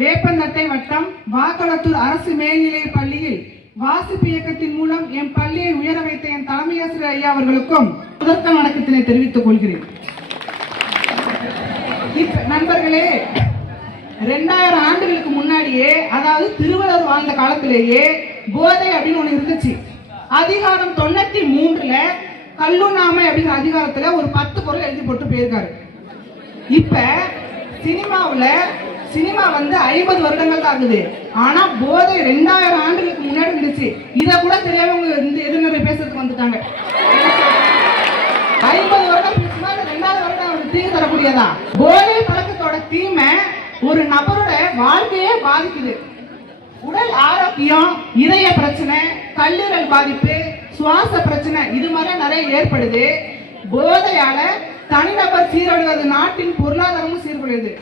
வேப்பந்தட்டை வட்டம் வாக்களத்தூர் அரசு மேல்நிலைப் பள்ளியில் வாசிப்பு இயக்கத்தின் மூலம் என் பள்ளியை உயர வைத்த என் தலைமையாசிரியர் ஐயா அவர்களுக்கும் முதற்க வணக்கத்தினை தெரிவித்துக் கொள்கிறேன். நண்பர்களே ரெண்டாயிரம் ஆண்டுகளுக்கு முன்னாடியே அதாவது திருவள்ளுவர் வாழ்ந்த காலத்திலேயே போதை அப்படின்னு ஒண்ணு இருந்துச்சு. அதிகாரம் தொண்ணூத்தி மூன்றுல கல்லுநாமை அப்படிங்கிற அதிகாரத்துல ஒரு பத்து பொருள் எழுதி போட்டு போயிருக்காரு. இப்ப சினிமாவில் சினிமா வந்து ஐம்பது வருடங்கள் தான் ஆகுது ஆனா போதை ரெண்டாயிரம் ஆண்டுகளுக்கு முன்னாடி இருந்துச்சு இதை கூட தெரியாம இந்த எதிர்நரை பேசுறதுக்கு வந்துட்டாங்க. ஐம்பது வருடம் பேசுனா ரெண்டாவது வருடம் அவருக்கு தீங்கு தரக்கூடியதா? போதை பழக்கத்தோட தீமை ஒரு நபரோட வாழ்க்கையே பாதிக்குது. உடல் ஆரோக்கியம் இதய பிரச்சனை கல்லீரல் பாதிப்பு சுவாச பிரச்சனை இது மாதிரி நிறைய ஏற்படுது. போதையால தனிநபர் சீரழிவது நாட்டின் பொருளாதாரமும் சீர்குலையுது.